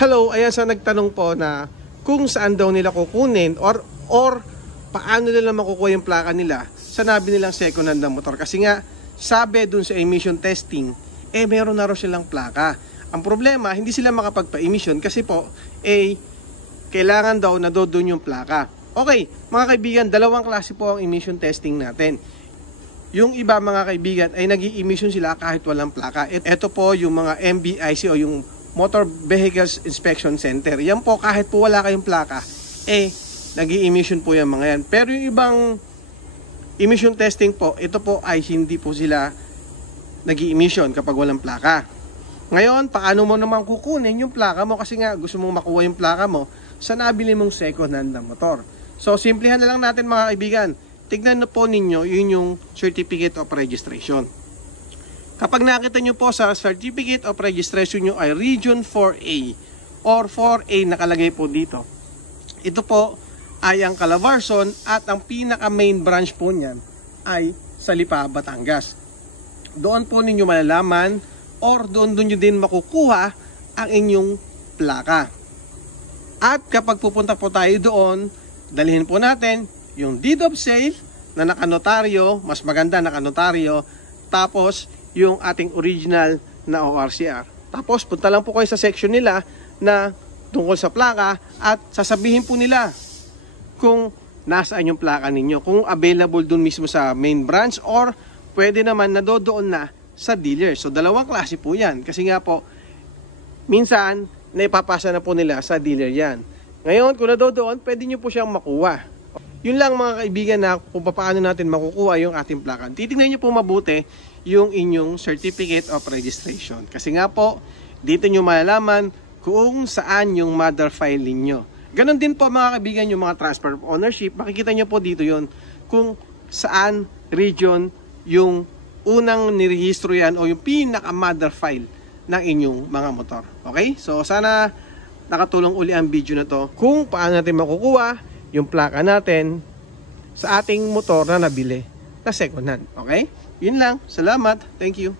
Hello, ayan sa nagtanong po na kung saan daw nila kukunin or paano nila makukuha yung plaka nila sa nabi nilang second hand na motor. Kasi nga, sabi dun sa emission testing, meron na raw silang plaka. Ang problema, hindi sila makapagpa-emission kasi po, kailangan daw na doon yung plaka. Okay, mga kaibigan, dalawang klase po ang emission testing natin. Yung iba mga kaibigan ay nag-i-emission sila kahit walang plaka. Ito po yung mga MBIC o yung Motor Vehicles Inspection Center. Yan po kahit po wala kayong plaka, nag-i-emission po yan mga yan. Pero yung ibang emission testing po, ito po ay hindi po sila nag-i-emission kapag walang plaka. Ngayon, paano mo naman kukunin yung plaka mo kasi nga gusto mong makuha yung plaka mo sa nabili mong second hand na motor. So, simplihan na lang natin mga kaibigan. Tignan na po ninyo, yun yung Certificate of Registration. Kapag nakita nyo po sa Certificate of Registration nyo ay Region 4A or 4A nakalagay po dito. Ito po ay ang Calabarzon at ang pinaka main branch po niyan ay sa Lipa, Batangas. Doon po ninyo malalaman or doon nyo din makukuha ang inyong plaka. At kapag pupunta po tayo doon, dalhin po natin yung deed of sale na nakanotaryo, mas maganda nakanotaryo, tapos yung ating original na ORCR. Tapos punta lang po kayo sa section nila na tungkol sa plaka at sasabihin po nila kung nasaan yung plaka ninyo, kung available dun mismo sa main branch or pwede naman na doon na sa dealer. So dalawang klase po yan kasi nga po minsan naipapasa na po nila sa dealer yan. Ngayon kung doon pwede nyo po siyang makuha. Yun lang mga kaibigan na kung paano natin makukuha yung ating plaka. Titingnan nyo po mabuti yung inyong Certificate of Registration. Kasi nga po, dito nyo malalaman kung saan yung mother file ninyo. Ganon din po mga kaibigan yung mga transfer of ownership. Makikita nyo po dito yon kung saan region yung unang nirehistro yan o yung pinaka mother file ng inyong mga motor. Okay? So sana nakatulong uli ang video na to kung paano natin makukuha yung plaka natin sa ating motor na nabili na second hand. Okay? Yun lang. Salamat. Thank you.